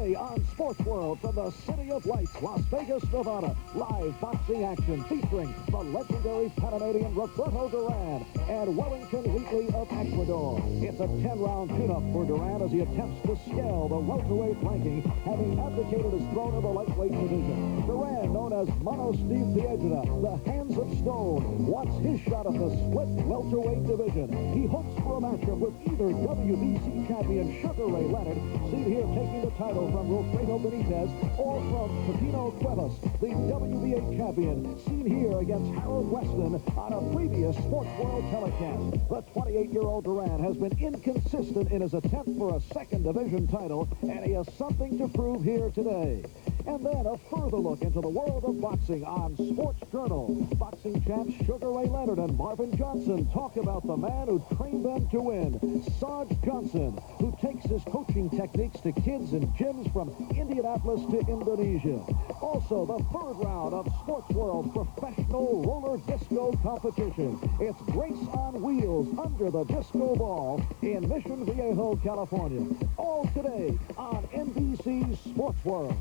Today on Sports World from the City of Lights, Las Vegas, Nevada, live boxing action featuring the legendary Panamanian Roberto Duran and Wellington, Wheatley of Ecuador. It's a 10-round tune-up for Duran as he attempts to scale the welterweight ranking, having abdicated his throne in the lightweight division. Duran, known as Mono Steve Piedra, the Hands of Stone, wants his shot at the split welterweight division. He hopes for a matchup with either WBC champion Sugar Ray Leonard, seen here taking the title from Roberto Benitez, or from Pepino Cuevas, the WBA champion, seen here against Harold Weston on a previous Sports World telecast. The 28-year-old Duran has been inconsistent in his attempt for a second division title, and he has something to prove here today. And then a further look into the world of boxing on Sports Journal. Boxing champs Sugar Ray Leonard and Marvin Johnson talk about the man who trained them to win, Sarge Johnson, who takes his coaching techniques to kids in gyms from Indianapolis to Indonesia. Also, the third round of Sports World professional roller disco competition. It's Grace on Wheels under the disco ball in Mission Viejo, California. All today on NBC Sports World.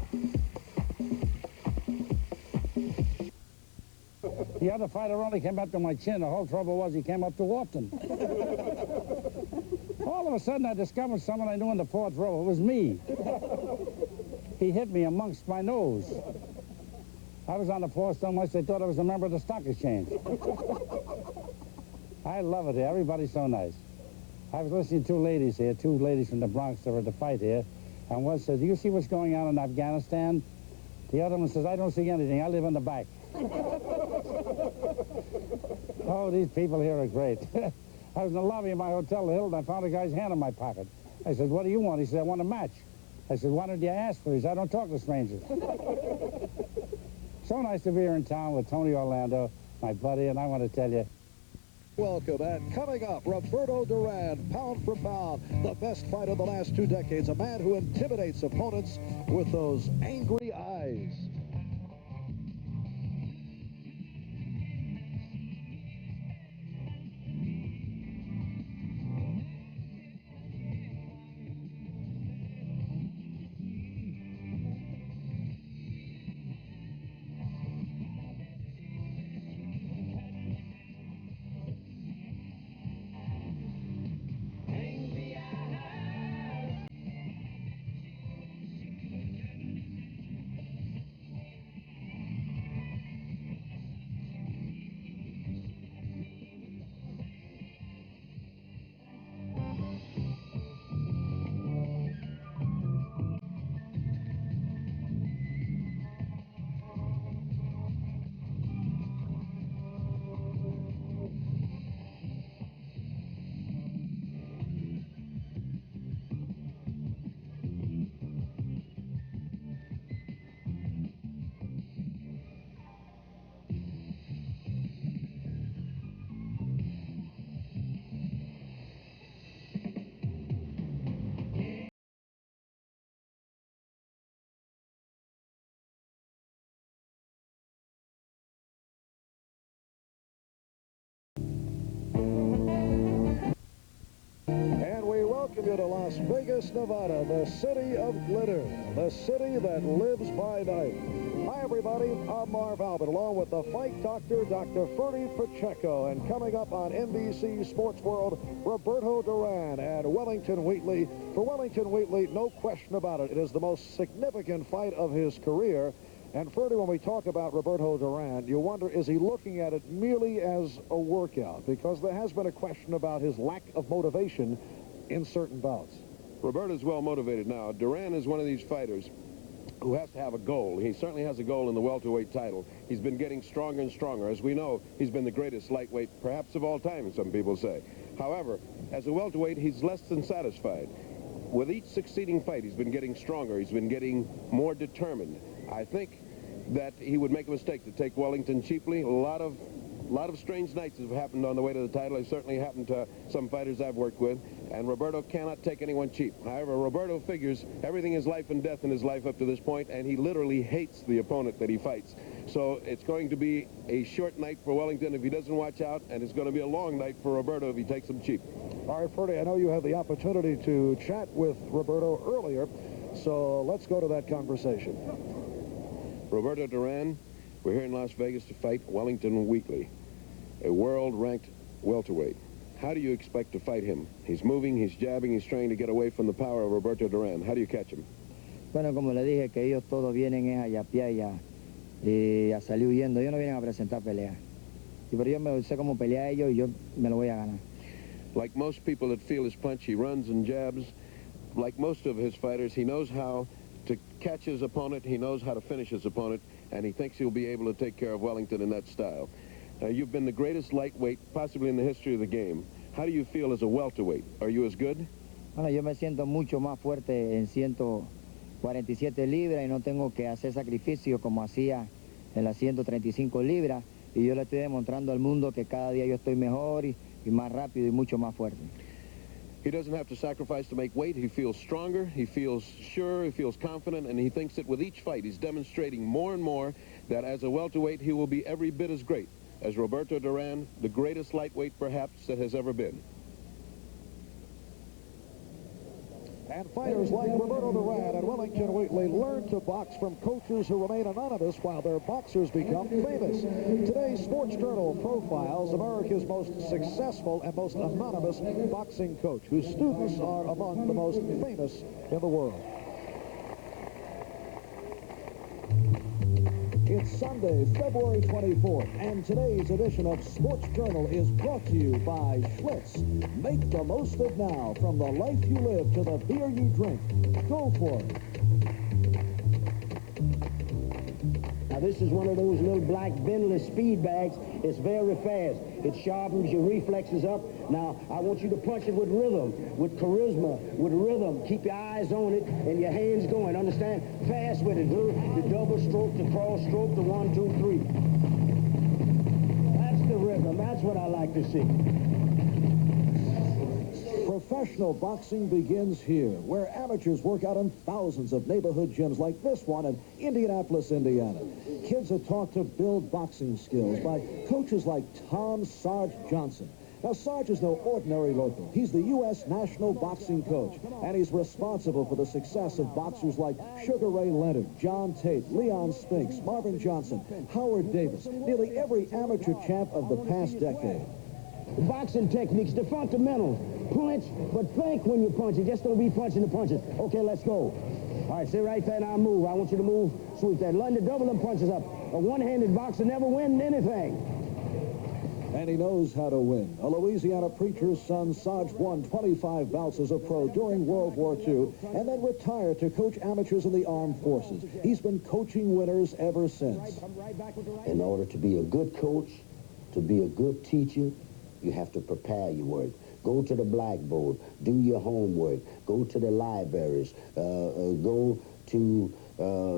The other fighter only came up to my chin. The whole trouble was he came up too often. All of a sudden, I discovered someone I knew in the fourth row. It was me. He hit me amongst my nose. I was on the floor so much they thought I was a member of the stock exchange. I love it here. Everybody's so nice. I was listening to two ladies here, two ladies from the Bronx that were at the fight here. And one says, "Do you see what's going on in Afghanistan?" The other one says, "I don't see anything. I live in the back." Oh, these people here are great. I was in the lobby of my hotel, the Hilton. I found a guy's hand in my pocket. I said, "What do you want?" He said, "I want a match." I said, "Why don't you ask for these? I don't talk to strangers." So nice to be here in town with Tony Orlando, my buddy, and I want to tell you. Welcome, and coming up, Roberto Duran, pound for pound, the best fighter of the last 2 decades, a man who intimidates opponents with those angry eyes. Welcome you to Las Vegas, Nevada, the city of glitter, the city that lives by night. Hi, everybody. I'm Marv Albert, along with the fight doctor, Dr. Ferdy Pacheco. And coming up on NBC Sports World, Roberto Duran and Wellington Wheatley. For Wellington Wheatley, no question about it, it is the most significant fight of his career. And Ferdy, when we talk about Roberto Duran, you wonder, is he looking at it merely as a workout? Because there has been a question about his lack of motivation in certain bouts. Roberto's well motivated now. Duran is one of these fighters who has to have a goal. He certainly has a goal in the welterweight title. He's been getting stronger and stronger. As we know, he's been the greatest lightweight, perhaps of all time, some people say. However, as a welterweight, he's less than satisfied. With each succeeding fight, he's been getting stronger. He's been getting more determined. I think that he would make a mistake to take Wellington cheaply. A lot of A lot of strange nights have happened on the way to the title. They've certainly happened to some fighters I've worked with, and Roberto cannot take anyone cheap. However, Roberto figures everything is life and death in his life up to this point, and he literally hates the opponent that he fights. So it's going to be a short night for Wellington if he doesn't watch out, and it's going to be a long night for Roberto if he takes him cheap. All right, Ferdy, I know you had the opportunity to chat with Roberto earlier, so let's go to that conversation. Roberto Duran, we're here in Las Vegas to fight Wellington Wheatley, a world-ranked welterweight. How do you expect to fight him? He's moving, he's jabbing, he's trying to get away from the power of Roberto Duran. How do you catch him? Bueno, como le dije, que ellos todos vienen a yapear y a salir huyendo. Ellos no vienen a presentar peleas. Pero yo sé cómo pelear ellos y yo me lo voy a ganar. Like most people that feel his punch, he runs and jabs. Like most of his fighters, he knows how to catch his opponent, he knows how to finish his opponent, and he thinks he'll be able to take care of Wellington in that style. You've been the greatest lightweight possibly in the history of the game. How do you feel as a welterweight? Are you as good? Bueno, yo me siento mucho más fuerte en 147 libras y no tengo que hacer sacrificio como hacía en las 135 libras. Y yo le estoy demostrando al mundo que cada día yo estoy mejor y más rápido y mucho más fuerte. He doesn't have to sacrifice to make weight. He feels stronger, he feels sure, he feels confident, and he thinks that with each fight he's demonstrating more and more that as a welterweight he will be every bit as great as Roberto Duran, the greatest lightweight perhaps that has ever been. And fighters like Roberto Duran and Wellington Wheatley learn to box from coaches who remain anonymous while their boxers become famous. Today's Sports Journal profiles America's most successful and most anonymous boxing coach, whose students are among the most famous in the world. It's Sunday, February 24th, and today's edition of Sports Journal is brought to you by Schlitz. Make the most of now, from the life you live to the beer you drink. Go for it. Now, this is one of those little black Bentley speed bags. It's very fast. It sharpens your reflexes up. Now, I want you to punch it with rhythm, with charisma, with rhythm. Keep your eyes on it and your hands going. Understand? Fast with it. Do the double stroke, the cross stroke, the 1, 2, 3. That's the rhythm. That's what I like to see. Professional boxing begins here, where amateurs work out in thousands of neighborhood gyms like this one in Indianapolis, Indiana. Kids are taught to build boxing skills by coaches like Tom Sarge Johnson. Now, Sarge is no ordinary local. He's the U.S. national boxing coach, and he's responsible for the success of boxers like Sugar Ray Leonard, John Tate, Leon Spinks, Marvin Johnson, Howard Davis, nearly every amateur champ of the past decade. Boxing techniques, the fundamentals. Punch, but think when you punch it. Just don't be punching the punches. Okay, let's go. All right, sit right there, now move. I want you to move, sweep that. Learn to double them punches up. A one-handed boxer never wins anything. And he knows how to win. A Louisiana preacher's son, Sarge, won 25 bouts as a pro during World War II and then retired to coach amateurs in the armed forces. He's been coaching winners ever since. In order to be a good coach, to be a good teacher, you have to prepare your work. Go to the blackboard, do your homework, go to the libraries, go to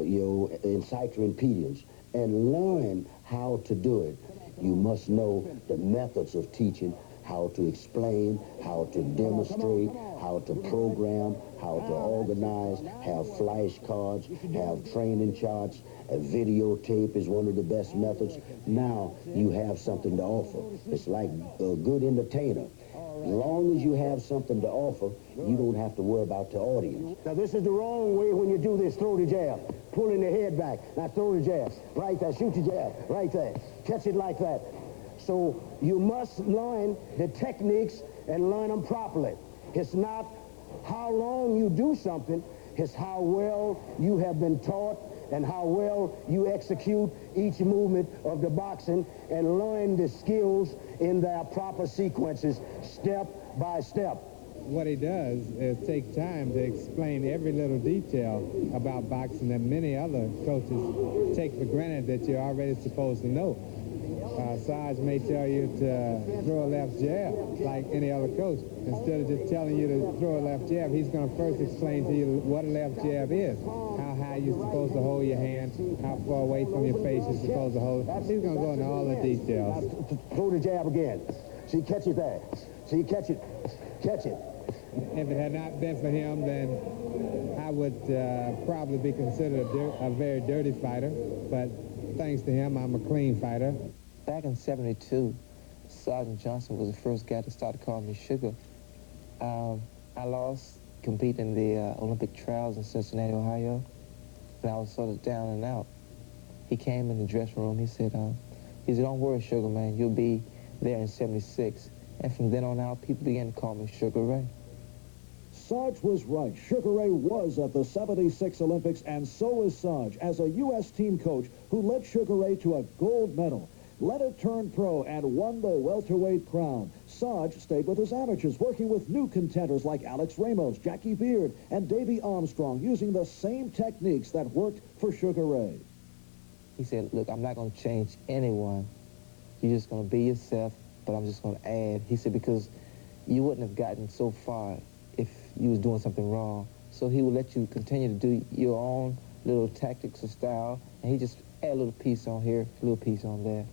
your encyclopedias and learn how to do it. You must know the methods of teaching, how to explain, how to demonstrate, how to program, how to organize, have flashcards, have training charts. A videotape is one of the best methods. Now you have something to offer. It's like a good entertainer. As long as you have something to offer, you don't have to worry about the audience. Now, this is the wrong way when you do this. Throw the jab. Pulling the head back. Now, throw the jab. Right there. Shoot the jab. Right there. Catch it like that. So you must learn the techniques and learn them properly. It's not how long you do something. It's how well you have been taught and how well you execute each movement of the boxing and learn the skills in their proper sequences, step by step. What he does is take time to explain every little detail about boxing that many other coaches take for granted that you're already supposed to know. Sarge may tell you to throw a left jab like any other coach. Instead of just telling you to throw a left jab, he's going to first explain to you what a left jab is, how high you're supposed to hold your hand, how far away from your face you're supposed to hold. He's going to go into all the details. Throw the jab again. See, catch it there. See, catch it. Catch it. If it had not been for him, then I would probably be considered a very dirty fighter. But thanks to him, I'm a clean fighter. Back in '72, Sergeant Johnson was the first guy to start calling me Sugar. I lost competing in the Olympic trials in Cincinnati, Ohio, and I was sort of down and out. He came in the dressing room. He said, don't worry, Sugar, man. You'll be there in '76. And from then on out, people began to call me Sugar Ray. Sarge was right. Sugar Ray was at the '76 Olympics, and so was Sarge as a U.S. team coach who led Sugar Ray to a gold medal. Leonard turned pro and won the welterweight crown. Sarge stayed with his amateurs, working with new contenders like Alex Ramos, Jackie Beard, and Davey Armstrong, using the same techniques that worked for Sugar Ray. He said, look, I'm not going to change anyone. You're just going to be yourself, but I'm just going to add. He said, because you wouldn't have gotten so far if you was doing something wrong. So he would let you continue to do your own little tactics or style, and he just add a little piece on here, a little piece on there.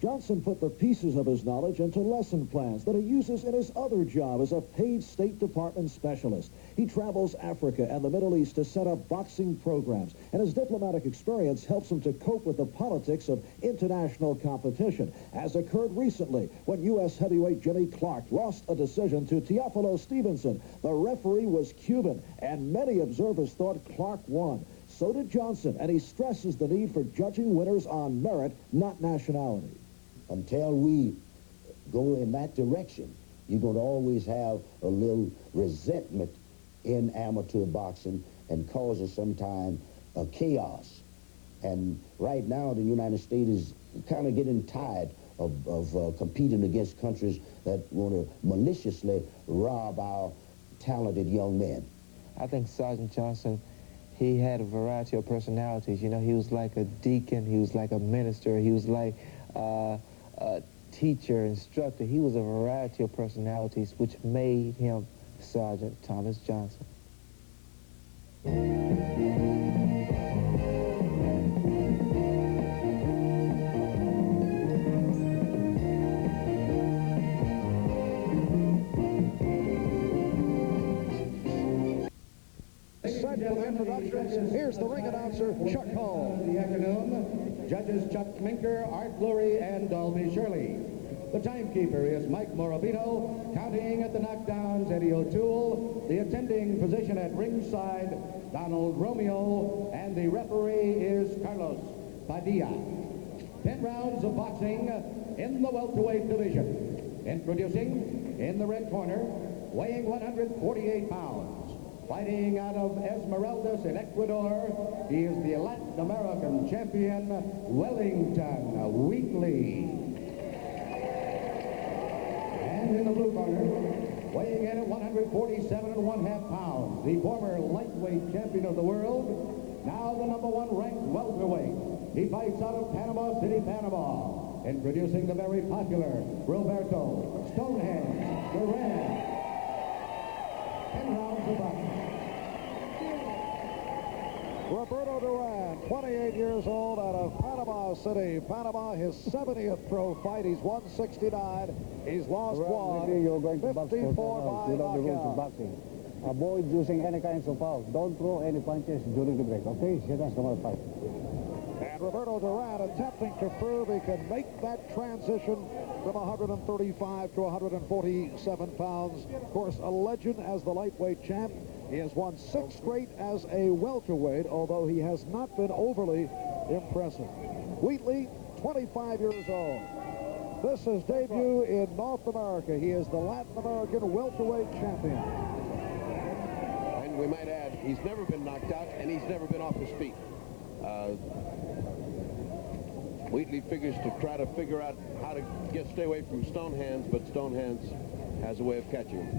Johnson put the pieces of his knowledge into lesson plans that he uses in his other job as a paid State Department specialist. He travels Africa and the Middle East to set up boxing programs, and his diplomatic experience helps him to cope with the politics of international competition, as occurred recently when U.S. heavyweight Jimmy Clark lost a decision to Teofilo Stevenson. The referee was Cuban, and many observers thought Clark won. So did Johnson, and he stresses the need for judging winners on merit, not nationality. Until we go in that direction, you're going to always have a little resentment in amateur boxing and causes sometimes chaos. And right now, the United States is kind of getting tired of competing against countries that want to maliciously rob our talented young men. I think Sergeant Johnson, he had a variety of personalities. You know, he was like a deacon, he was like a minister, he was like a teacher, instructor. He was a variety of personalities, which made him Sergeant Thomas Johnson. Set for introductions. Here's the ring announcer, Chuck Hall. The afternoon, judges Chuck Minker, Art Lurie, and Dalby Shirley. The timekeeper is Mike Morabito, counting at the knockdowns Eddie O'Toole, the attending physician at ringside Donald Romeo, and the referee is Carlos Padilla. 10 rounds of boxing in the welterweight division. Introducing in the red corner, weighing 148 pounds. Fighting out of Esmeraldas in Ecuador, he is the Latin American champion, Wellington Wheatley. And in the blue corner, weighing in at 147.5 pounds, the former lightweight champion of the world, now the #1 ranked welterweight. He fights out of Panama City, Panama. Introducing the very popular Roberto Stonehenge Duran. 10 rounds of boxing. Roberto Duran, 28 years old, out of Panama City, Panama. His 70th pro fight. He's won 69. He's lost one. You're going to 54 by knockout. Avoid using any kinds of fouls. Don't throw any punches during the break, okay? Here comes the fight. And Roberto Duran attempting to prove he can make that transition from 135 to 147 pounds. Of course, a legend as the lightweight champ. He has won 6 straight as a welterweight, although he has not been overly impressive. Wheatley, 25 years old. This is debut in North America. He is the Latin American welterweight champion. And we might add, he's never been knocked out, and he's never been off his feet. Wheatley figures to try to figure out how to stay away from Stonehands, but Stonehands has a way of catching him.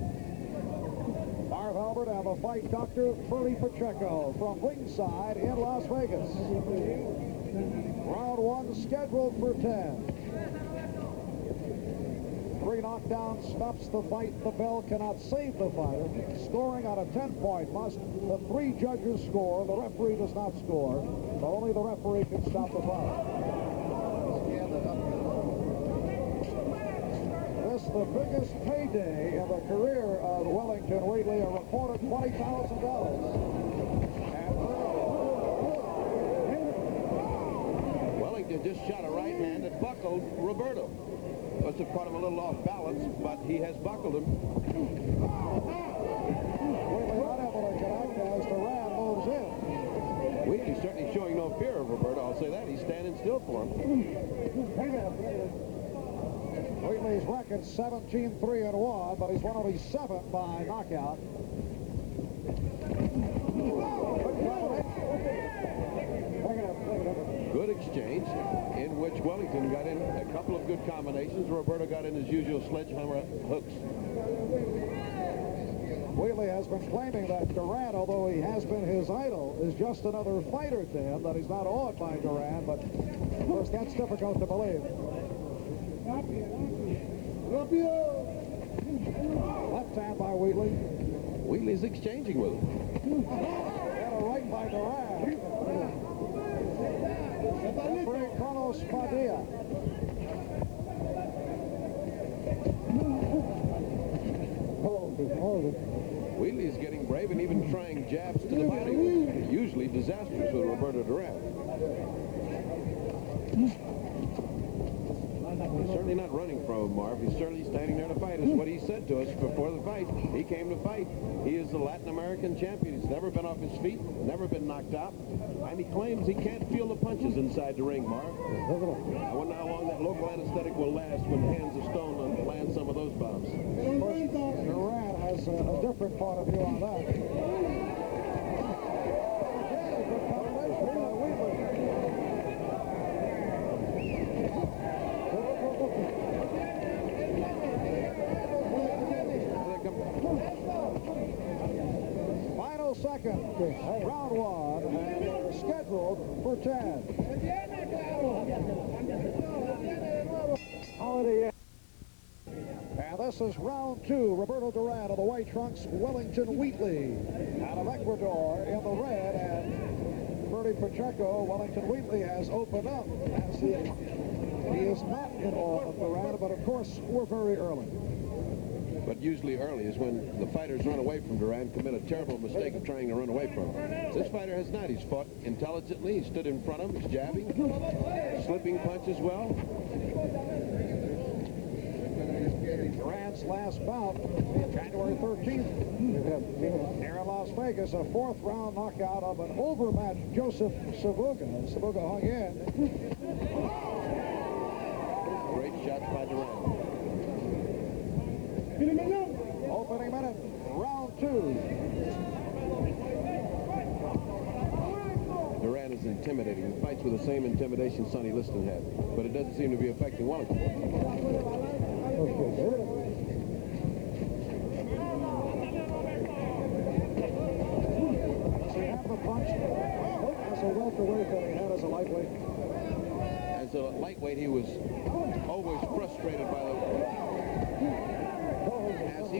Marv Albert and the fight Dr. Bertie Pacheco from ringside in Las Vegas. Round 1 scheduled for 10. 3 knockdowns stops the fight. The bell cannot save the fighter. Scoring on a 10-point must. The 3 judges score. The referee does not score. But only the referee can stop the fight. This the biggest payday in the career of Wellington Wheatley, a reported $20,000. Wellington just shot a right hand that buckled Roberto. Must have caught him a little off balance, but he has buckled him. Wheatley not able to connect as Duran moves in. Wheatley certainly showing no fear of Roberto. I'll say that. He's standing still for him. Wheatley's record 17-3-1, but he's won only 7 by knockout. Good exchange in which Wellington got in a couple of good combinations. Roberto got in his usual sledgehammer hooks. Wheatley has been claiming that Duran, although he has been his idol, is just another fighter to him, that he's not awed by Duran, but of course that's difficult to believe. Left hand by Wheatley. Wheatley's exchanging with him. And a right by Duran. Referee Carlos Padilla. Wheatley's getting brave and even trying jabs to the body, usually disastrous with Roberto Duran. He's certainly not running from him, Marv. He's certainly standing there to fight. Is what he said to us before the fight. He came to fight. He is the Latin American champion. He's never been off his feet, never been knocked out, and he claims he can't feel the punches inside the ring, Marv. I wonder how long that local anesthetic will last when hands of stone land some of those bombs. Duran has a different point of view on that. Final second, round 1, and they're scheduled for 10. And this is round 2. Roberto Duran of the white trunks, Wellington Wheatley out of Ecuador in the red, and Bertie Pacheco. Wellington Wheatley has opened up as he is not in awe of Duran, but of course we're very early. But usually early is when the fighters run away from Duran, commit a terrible mistake of trying to run away from him. This fighter has not. He's fought intelligently. He stood in front of him. He's jabbing, slipping punches well. Duran's last bout, January 13th, here in Las Vegas, a 4th round knockout of an overmatched Joseph Sabuga. Sabuga hung in. Great shots by Duran. Opening minute, round 2. Duran is intimidating. He fights with the same intimidation Sonny Liston had, but it doesn't seem to be affecting Wellington. Does he have the punch as a welterweight that he had as a lightweight? As a lightweight, he was always frustrated by the... As he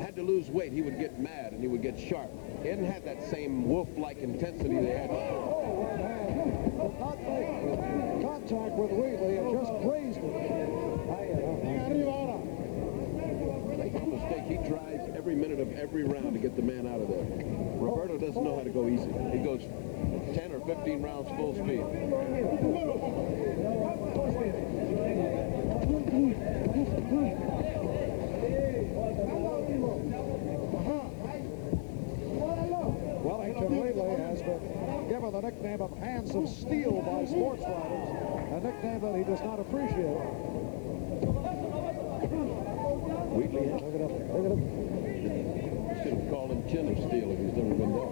had to lose weight, he would get mad and he would get sharp. He hadn't had that same wolf-like intensity they had. Contact with Wheatley and just grazed him. Make no mistake, he tries every minute of every round to get the man out of there. Roberto doesn't know how to go easy. He goes 10 or 15 rounds full speed. Wellington Wheatley has been given the nickname of Hands of Steel by sports writers, a nickname that he does not appreciate. Wheatley should have called him Chin of Steel if he's never been there.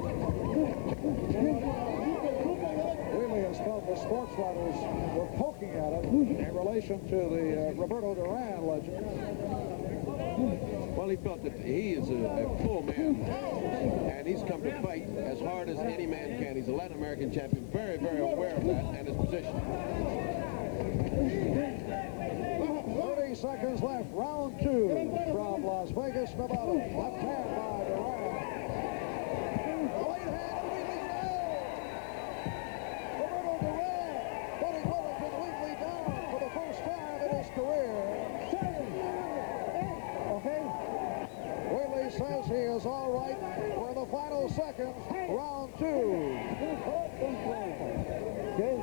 Wheatley has felt the sports writers were poking at it in relation to the Roberto Duran legend. Well, he felt that he is a full man, and he's come to fight as hard as any man can. He's a Latin American champion, very, very aware of that and his position. 30 seconds left, round 2 from Las Vegas, Nevada. Left hand by Duran. Right hand, Wheatley down. Roberto Duran putting Wellington Wheatley down for the first time in his career. Okay. Wheatley says he is all right for the final seconds, round 2. Okay.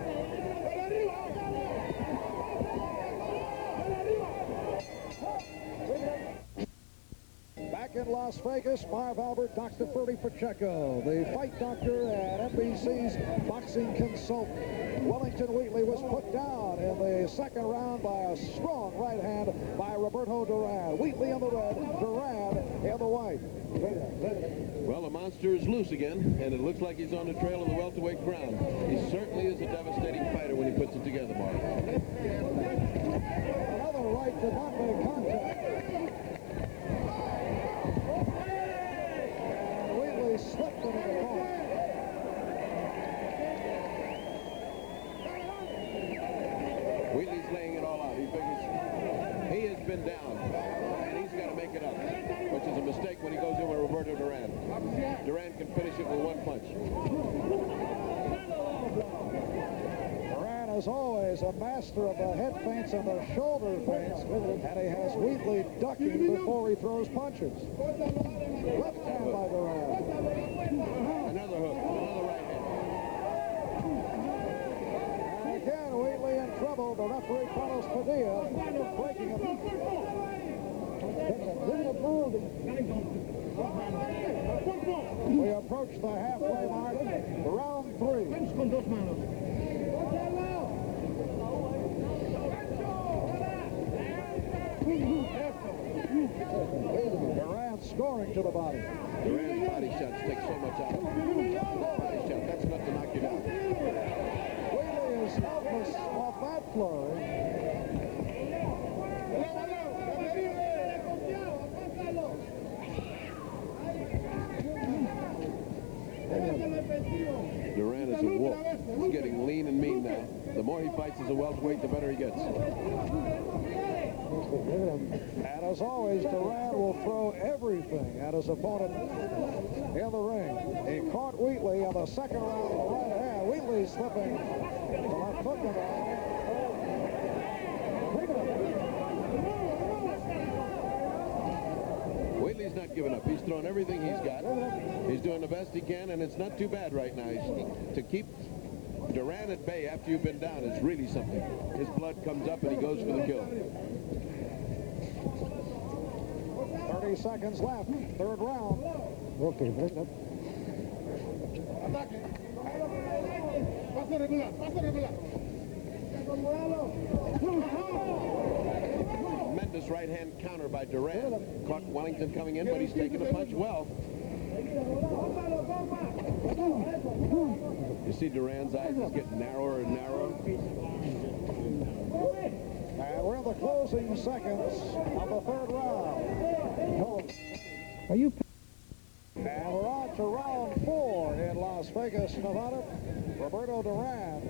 Back in Las Vegas, Marv Albert, Dr. Ferdy Pacheco, the fight doctor at NBC's boxing consultant. Wellington Wheatley was put down in the second round by a strong right hand by Roberto Duran. Wheatley in the red, Duran in the white. Well, the monster is loose again, and it looks like he's on the trail of the welterweight crown. He certainly is a devastating fighter when he puts it together, Mark. Another right did not make contact. And Wheatley slipped into the corner. Wheatley's laying it all out. He figures he has been down, and he's got to make it up, which is a mistake when he goes in with Roberto Duran. Duran can finish it with one punch. Duran is always a master of the head feints and the shoulder feints, and he has Wheatley ducking before he throws punches. Left hand by Duran. Another hook, another right hand. And again, Wheatley in trouble. The referee Carlos Padilla breaking him. We approach the halfway mark. Round 3. Duran scoring to the body. Duran's body shots take so much out. Body shot, that's enough to knock you down. Wheatley is helpless off that flurry. Duran is a wolf. He's getting lean and mean now. The more he fights as a welterweight, the better he gets. And as always, Duran will throw everything at his opponent in the ring. He caught Wheatley in the second round with the right hand. Wheatley slipping the left hook of it. Wheatley's not giving up. He's thrown everything he's got. He's doing the best he can, and it's not too bad right now. To keep Duran at bay after you've been down is really something. His blood comes up, and he goes for the kill. 30 seconds left. Third round. Okay, Tremendous right hand counter by Duran. Caught Wellington coming in, but he's taking the punch well. You see Duran's eyes just get narrower and narrower. And we're in the closing seconds of the third round. Are you... And we're on to round 4 in Las Vegas, Nevada. Roberto Duran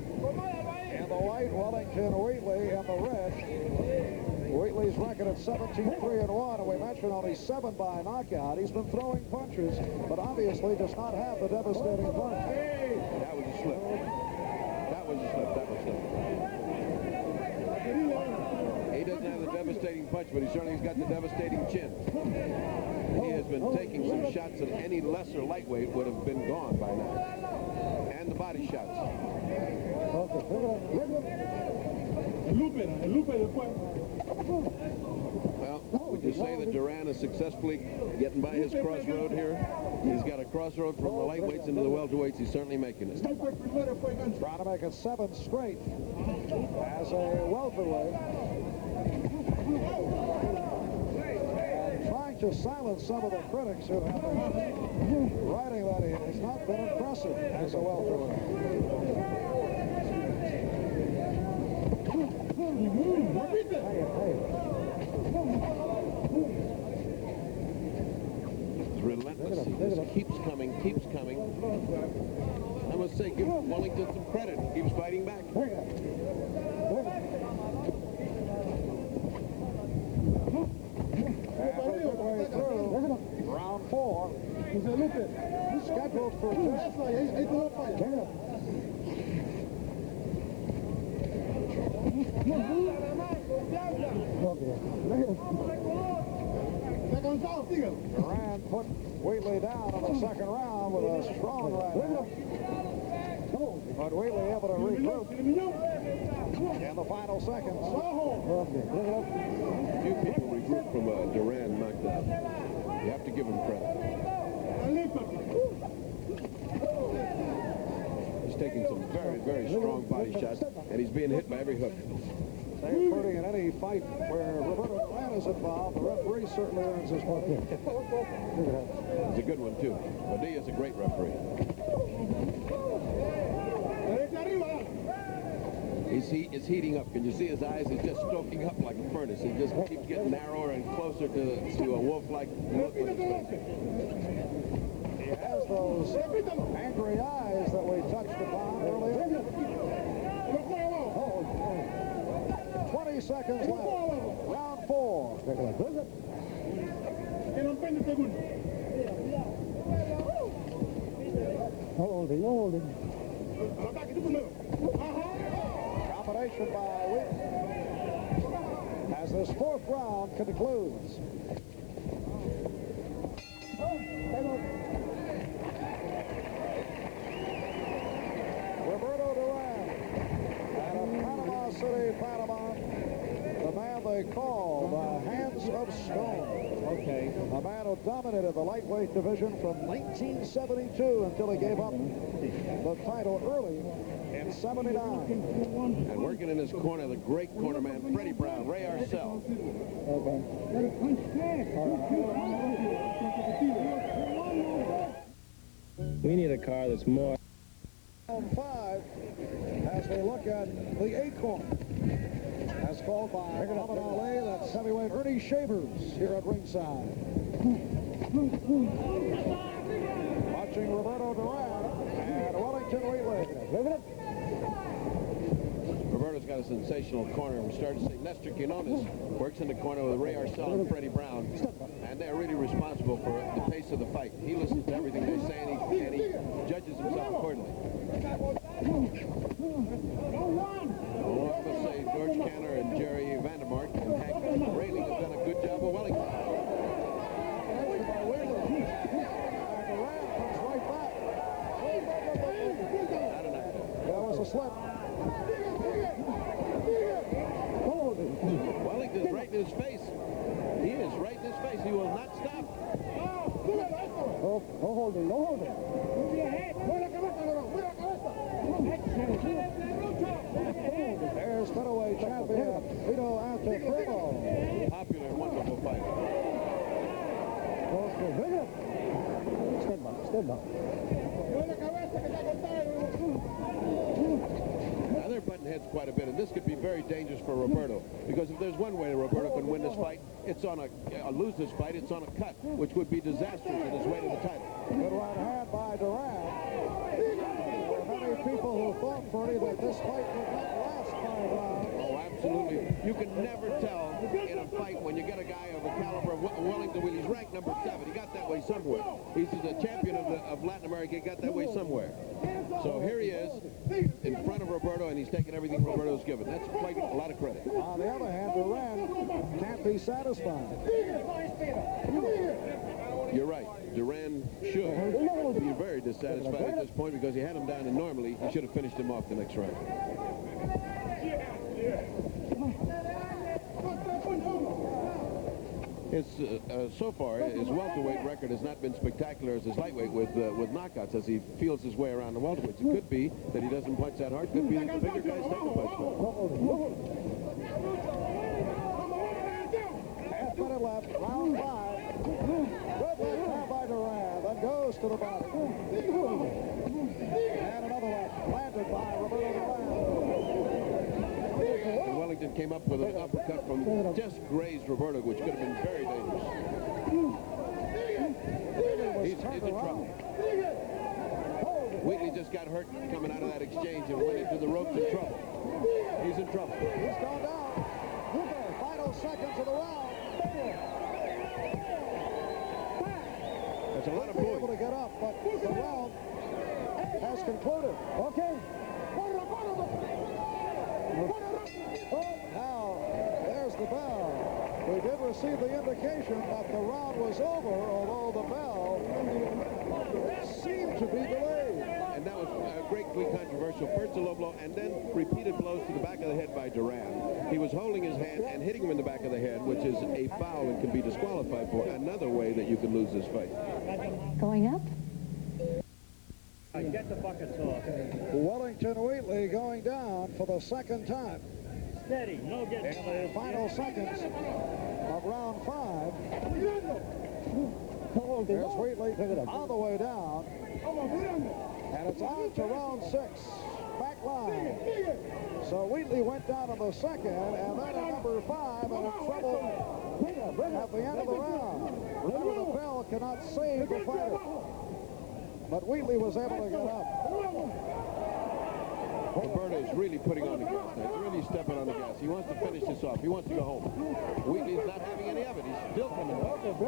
in the white, Wellington Wheatley in the red. Wheatley's record at 17-3-1, and we mentioned only 7 by knockout. He's been throwing punches, but obviously does not have the devastating punch. That was a slip. That was a slip. That was a slip. He doesn't have the devastating punch, but he certainly has got the devastating chin. He has been taking some shots that any lesser lightweight would have been gone by now. And the body shots. Well, would you say that Duran is successfully getting by his crossroad here? He's got a crossroad from the lightweights into the welterweights. He's certainly making it. Trying to make it 7 straight as a welterweight. And trying to silence some of the critics who have been writing that he has not been impressive as a welterweight. This keeps coming, keeps coming. I must say, give Wellington some credit. He keeps fighting back. Round 4. Scheduled for Duran put Wheatley down in the second round with a strong right hand. But Wheatley able to regroup in the final seconds. Few people regroup from a Duran knockdown. You have to give him credit. He's taking some very, very strong body shots, and he's being hit by every hook. Same footing in any fight where Roberto Duran is involved. The referee certainly earns his money. He's a good one, too. Badilla's a great referee. He's heating up. Can you see his eyes? He's just stoking up like a furnace. He just keeps getting narrower and closer to a wolf-like look on his face. He has those angry eyes that we touched upon earlier. 20 seconds left. Round 4. Holding. Combination by Wheatley as this 4th round concludes. Roberto Duran out of Panama City, Panama. The man they call the Hands of Stone. Okay. A man who dominated the lightweight division from 1972 until he gave up the title early in 79. And working in his corner, the great corner man, Freddie Brown, Ray Arcel. We need a car that's more. Round 5 as we look at the Acorn. As called by Muhammad Ali, that's heavyweight Ernie Shavers here at ringside. Watching Roberto Duran and Wellington Wheatley. Roberto's got a sensational corner. We started to see Nestor Quinones works in the corner with Ray Arcel and Freddie Brown, and they're really responsible for the pace of the fight. He listens to everything they say, and he judges himself accordingly. Oh, I must say, George Canner and Jerry Vandermark and Hank Rayleigh have done a good job of Wellington. That was a slip. Wellington's right in his face. He is right in his face. He will not stop. No holding. There's middleweight champion Vito Anteprimo. Popular, wonderful fighter. Stand by. Now they're butting heads quite a bit, and this could be very dangerous for Roberto, because if there's one way Roberto can win this fight, it's on lose this fight, it's on a cut, which would be disastrous in his way to the title. Good right hand by Duran. There were many people who thought, Freddie, that this fight would not last 5 rounds. Oh, absolutely. You can never tell in a fight when you get a guy of the caliber of Wellington. He's ranked number 7. He got that way somewhere. He's the champion of Latin America. He got that way somewhere. So here he is in front of Roberto, and he's taking everything Roberto's given. That's quite a lot of credit. On the other hand, Duran can't be satisfied. You're right. Duran should be very dissatisfied at this point because he had him down, and normally he should have finished him off the next round. So far, his welterweight record has not been spectacular as his lightweight with knockouts as he feels his way around the welterweights. It could be that he doesn't punch that hard. Could be that the bigger guys take the punch. Half minute left, round 5. Good left hand by Duran, then goes to the body. And another left, landed by Roberto Duran. And Wellington came up with an uppercut from just grazed Roberto, which could have been very dangerous. was He's turned in around. Wheatley just got hurt coming out of that exchange and went into the ropes in trouble. He's in trouble. He's gone down. Final seconds of the round. That's a lot of Be able points. to get up, but the round has concluded. Okay. Now, there's the bell. We did receive the indication that the round was over, although the bell seemed to be delayed. And that was greatly controversial. First a low blow and then repeated blows to the back of the head by Duran. He was holding his hand and hitting him in the back of the head, which is a foul and can be disqualified for. Another way that you can lose this fight. Going up? Get the buckets off. Wellington Wheatley going down for the second time. Steady, no get. In the final seconds of round 5. There's Wheatley all the way down. And it's on to round 6. Back line. So Wheatley went down in the second, and then at number 5 and in trouble at the end of the round. Remember, the bell cannot save the fighter. But Wheatley was able to get up. Roberto is really putting on the gas. He's really stepping on the gas. He wants to finish this off. He wants to go home. Wheatley's not having any of it. He's still coming back. Oh, good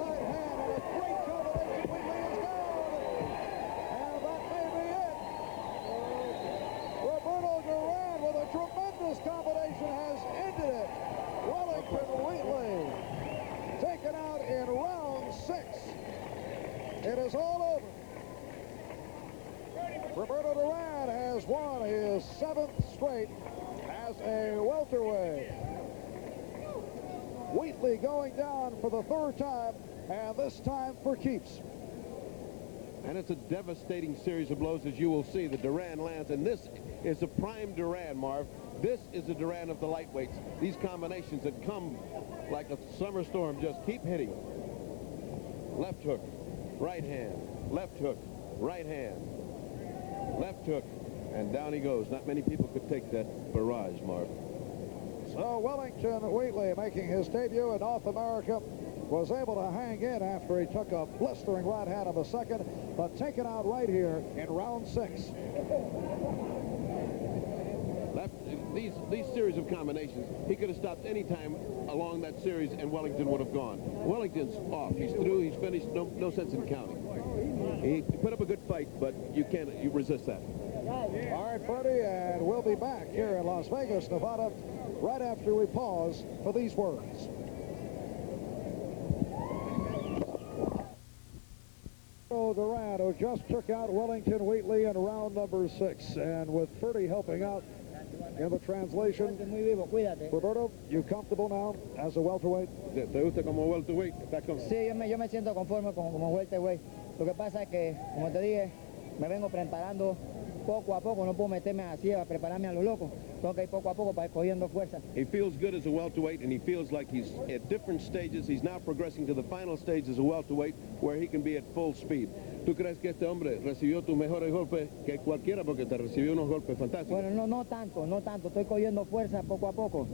right hand and a great combination. Wheatley is down. And that may be it. Roberto Duran with a tremendous combination has ended it. Wellington Wheatley taken out in round 6. It is all over. Roberto Duran has won his 7th straight as a welterweight. Wheatley going down for the 3rd time, and this time for keeps. And it's a devastating series of blows, as you will see. The Duran lands, and this is a prime Duran, Marv. This is the Duran of the lightweights. These combinations that come like a summer storm just keep hitting. Left hook, right hand, left hook, right hand, left hook, and down he goes. Not many people could take that barrage, Marv. So Wellington Wheatley, making his debut in North America, was able to hang in after he took a blistering right hand in the second, but taken out right here in round 6. These series of combinations, he could have stopped any time along that series and Wellington would have gone. Wellington's off. He's through. He's finished. No sense in counting. He put up a good fight, but you resist that. All right, Freddie, and we'll be back here in Las Vegas, Nevada, right after we pause for these words. Duran, who just took out Wellington Wheatley in round number 6, and with Freddie helping out in the translation. Roberto, you comfortable now as a welterweight? ¿Te gusta como welterweight? Sí, yo me siento conforme como welterweight. Lo que pasa es que, como te dije, me vengo preparando poco a poco. No puedo meterme así a prepararme a lo loco. Tengo que ir poco a poco para ir cogiendo fuerza. He feels good as a welterweight, and he feels like he's at different stages. He's now progressing to the final stage as a welterweight, where he can be at full speed. ¿Tú crees que este hombre recibió tus mejores golpes que cualquiera, porque te recibió unos golpes fantásticos? Bueno, no tanto. Estoy cogiendo fuerza poco a poco.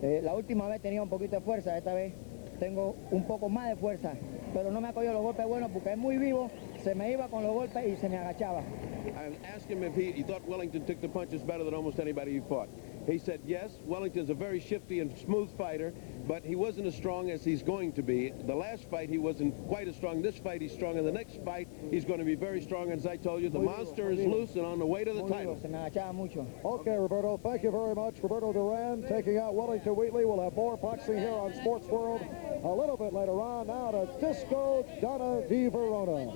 La última vez tenía un poquito de fuerza, esta vez tengo un poco más de fuerza, pero no me ha cogido los golpes buenos porque es muy vivo, se me iba con los golpes y se me agachaba. I asked him if he thought Wellington took the punches better than almost anybody he fought. He said yes, Wellington's a very shifty and smooth fighter, but he wasn't as strong as he's going to be. The last fight, he wasn't quite as strong. This fight, he's strong. And the next fight, he's going to be very strong. And as I told you, the monster is loose and on the way to the title. Se me agachaba mucho. Okay, Roberto, thank you very much. Roberto Duran taking out Wellington Wheatley. We'll have more boxing here on Sports World a little bit later on. Now to Disco Donna Di Verona.